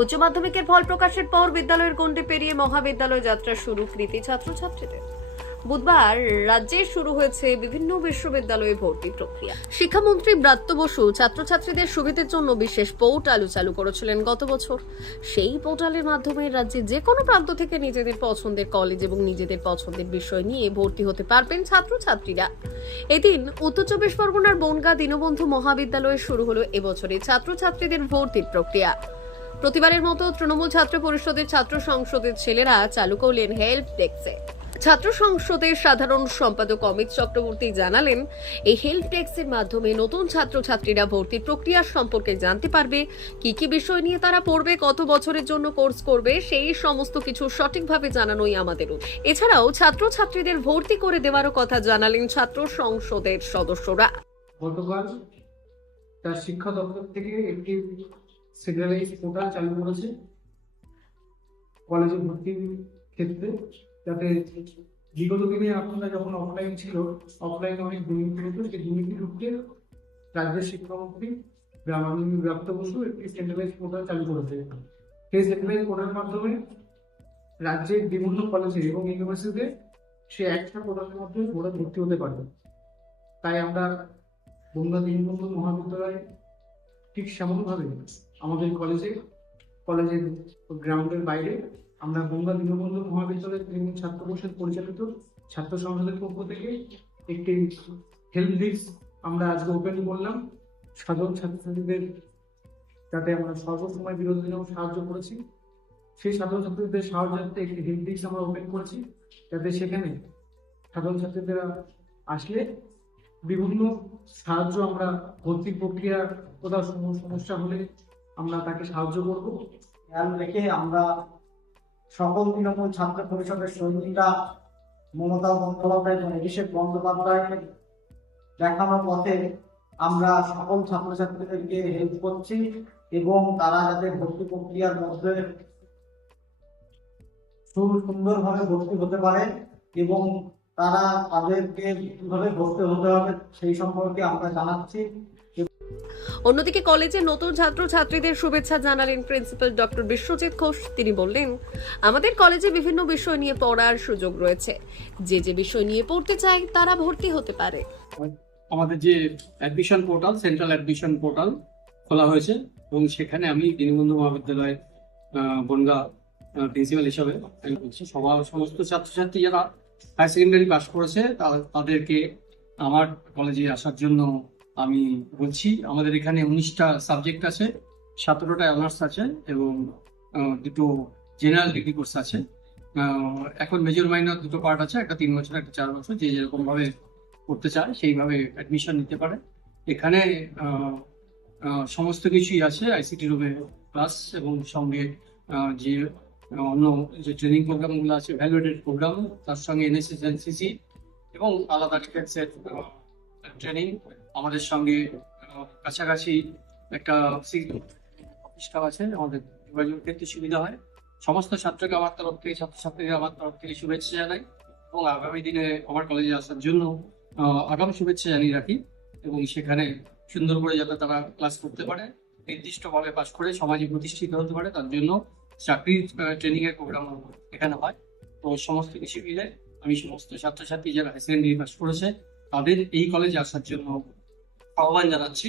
উচ্চ মাধ্যমিকের ফল প্রকাশের পর বিদ্যালয়ের গণ্ডি পেরিয়ে মহাবিদ্যালয় যাত্রা শুরু কৃতি ছাত্রছাত্রীদের। বুধবার রাজ্যে শুরু হয়েছে বিভিন্ন বিশ্ববিদ্যালয়ে ভর্তি প্রক্রিয়া। শিক্ষামন্ত্রী ব্রাত্য বসু ছাত্রছাত্রীদের সুবিধার জন্য বিশেষ পোর্টাল চালু করেছিলেন গত বছর। সেই পোর্টালের মাধ্যমে রাজ্যে যে কোনো প্রান্ত থেকে নিজেদের পছন্দের কলেজ এবং নিজেদের পছন্দের বিষয় নিয়ে ভর্তি হতে পারবেন ছাত্রছাত্রীরা। এদিন উত্তর চব্বিশ পরগনার বনগা দীনবন্ধু মহাবিদ্যালয়ে শুরু হলো এবছরে ছাত্রছাত্রীদের ভর্তির প্রক্রিয়া। প্রতিবারের মতো তৃণমূল ছাত্র পরিষদের ছাত্র সংসদের ছেলেরা চালু করলেন হেল্প ডেস্কে ছাত্র সংসদের সাধারণ সম্পাদক অমিত চক্রবর্তী জানালেন, এই হেল্প ডেস্কের মাধ্যমে নতুন ছাত্রছাত্রীরা ভর্তির প্রক্রিয়া সম্পর্কে জানতে পারবে, কি কি বিষয় নিয়ে তারা পড়বে, কত বছরের জন্য কোর্স করবে, সেই সমস্ত কিছু সঠিকভাবে জানানোই আমাদের। এছাড়াও ছাত্রছাত্রীদের ভর্তি করে দেওয়ারও কথা জানালেন ছাত্র সংসদের সদস্যরা গতকাল তার শিক্ষা দপ্তর থেকে একটি সেন্ট্রালাইজ পোর্টাল চালু করেছে। কলেজে ভর্তির ক্ষেত্রে যাতে বিগত দিনে আপনারা যখন অফলাইন ছিল অফলাইনে অনেক দুর্নীতি হতো। সেই দুর্নীতি রুখতে রাজ্যের শিক্ষামন্ত্রী গ্রামাঞ্চল ব্যাপ্ত বসু একটি সেন্ট্রালাইজ পোর্টাল চালু করেছে। সেই সেন্ট্রালাইজ পোর্টালের মাধ্যমে রাজ্যের বিভিন্ন কলেজে এবং ইউনিভার্সিটিতে সে একটা পোর্টালের মধ্যে ওরা ভর্তি হতে পারবে। তাই আমরা বন্ধুরা দীনবন্ধু মহাবিদ্যালয় ঠিক সেমনভাবে আমাদের কলেজে কলেজের গ্রাউন্ডের বাইরে আমরা গঙ্গা দীনবন্ধু মহাবিদ্যালয়ের তৃণমূল ছাত্র পরিষদ পরিচালিত ছাত্র সংসদের পক্ষ থেকে একটি হেল্প ডেস্ক আমরা আজকে ওপেন করলাম। সাধারণ ছাত্রছাত্রীদের যাতে আমরা সর্বসময় বিরোধী যেমন সাহায্য করেছি। সেই সাধারণ ছাত্রীদের সাহায্যার্থে একটি হেল্প ডেস্ক আমরা ওপেন করেছি। যাতে সেখানে সাধারণ ছাত্রীরা আসলে বিভিন্ন সাহায্য আমরা ভর্তি প্রক্রিয়া কোথাও সমস্যা হলে আমরা তাকে সাহায্য করব। খেয়াল রেখে আমরা সকল তৃণমূল ছাত্র পরিষদের সৈনিকরা মমতা বন্দ্যোপাধ্যায় এবং অভিষেক বন্দ্যোপাধ্যায়ের দেখানো পথে আমরা সকল ছাত্রছাত্রীদেরকে হেল্প করছি এবং তারা যাতে ভর্তি প্রক্রিয়ার মধ্যে সুন্দরভাবে ভর্তি হতে পারে এবং তারা তাদেরকে কীভাবে ভর্তি হতে হবে সেই সম্পর্কে আমরা জানাচ্ছি। অন্যদিকে কলেজে নতুন ছাত্রছাত্রীদের শুভেচ্ছা জানালেন প্রিন্সিপাল ডক্টর বিশ্বজিৎ ঘোষ। তিনি বললেন, আমাদের কলেজে বিভিন্ন বিষয় নিয়ে পড়ার সুযোগ রয়েছে। যে যে বিষয় নিয়ে পড়তে চায় তারা ভর্তি হতে পারে। আমাদের যে admission portal central admission portal খোলা হয়েছে এবং সেখানে আমি দীনবন্ধু মহাবিদ্যালয় বনগা প্রিন্সিপাল হিসাবে আমি বলছি সবার সমস্ত ছাত্রছাত্রী যারা হায়ার সেকেন্ডারি পাশ করেছে তাদেরকে আমার কলেজে আসার জন্য আমি বলছি, আমাদের এখানে উনিশটা সাবজেক্ট আছে, সতেরোটা অনার্স আছে এবং দুটো জেনারেল ডিগ্রি কোর্স আছে। এখন মেজর মাইনর দুটো পার্ট আছে, একটা তিন বছর, একটা চার বছর, যে যেরকম ভাবে করতে চায়, সেইভাবে অ্যাডমিশন নিতে পারে। এখানে সমস্ত কিছুই আছে আইসিটি রুমে ক্লাস এবং সঙ্গে যে অন্য যে ট্রেনিং প্রোগ্রামগুলো আছে ভ্যালুয়েটেড প্রোগ্রাম তার সঙ্গে এনএসএস এনসিসি এবং আলাদা ট্রেনিং আমাদের সঙ্গে কাছাকাছি একটা প্রতিষ্ঠা আছে, আমাদের যোগাযোগ ক্ষেত্রে সুবিধা হয়। সমস্ত ছাত্রকে আমার তরফ থেকে ছাত্রছাত্রীদের আমার তরফ থেকে শুভেচ্ছা জানাই এবং আগামী দিনে আমার কলেজে আসার জন্য আগাম শুভেচ্ছা জানিয়ে রাখি এবং সেখানে সুন্দর করে যাতে তারা ক্লাস করতে পারে, নির্দিষ্টভাবে পাশ করে সমাজে প্রতিষ্ঠিত হতে পারে, তার জন্য চাকরির ট্রেনিং এর প্রোগ্রাম এখানে হয়। তো সমস্ত কিছু মিলে আমি সমস্ত ছাত্রছাত্রী যারা হাই সেকেন্ডারি পাস করেছে, তাদের এই কলেজে আসার জন্য আহ্বান জানাচ্ছি